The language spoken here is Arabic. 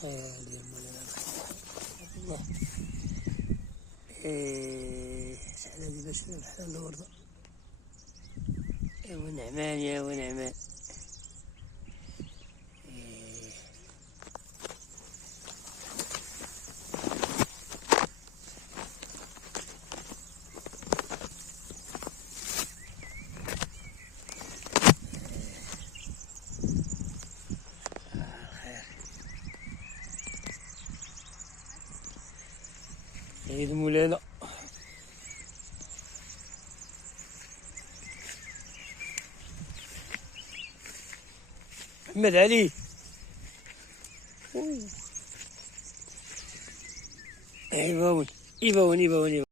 خير مولانا الله. شحال هادي باش بحال الوردة. يا ونعمان يا ونعمان. عيد مولانا. محمد علي. يباون يباون يباون.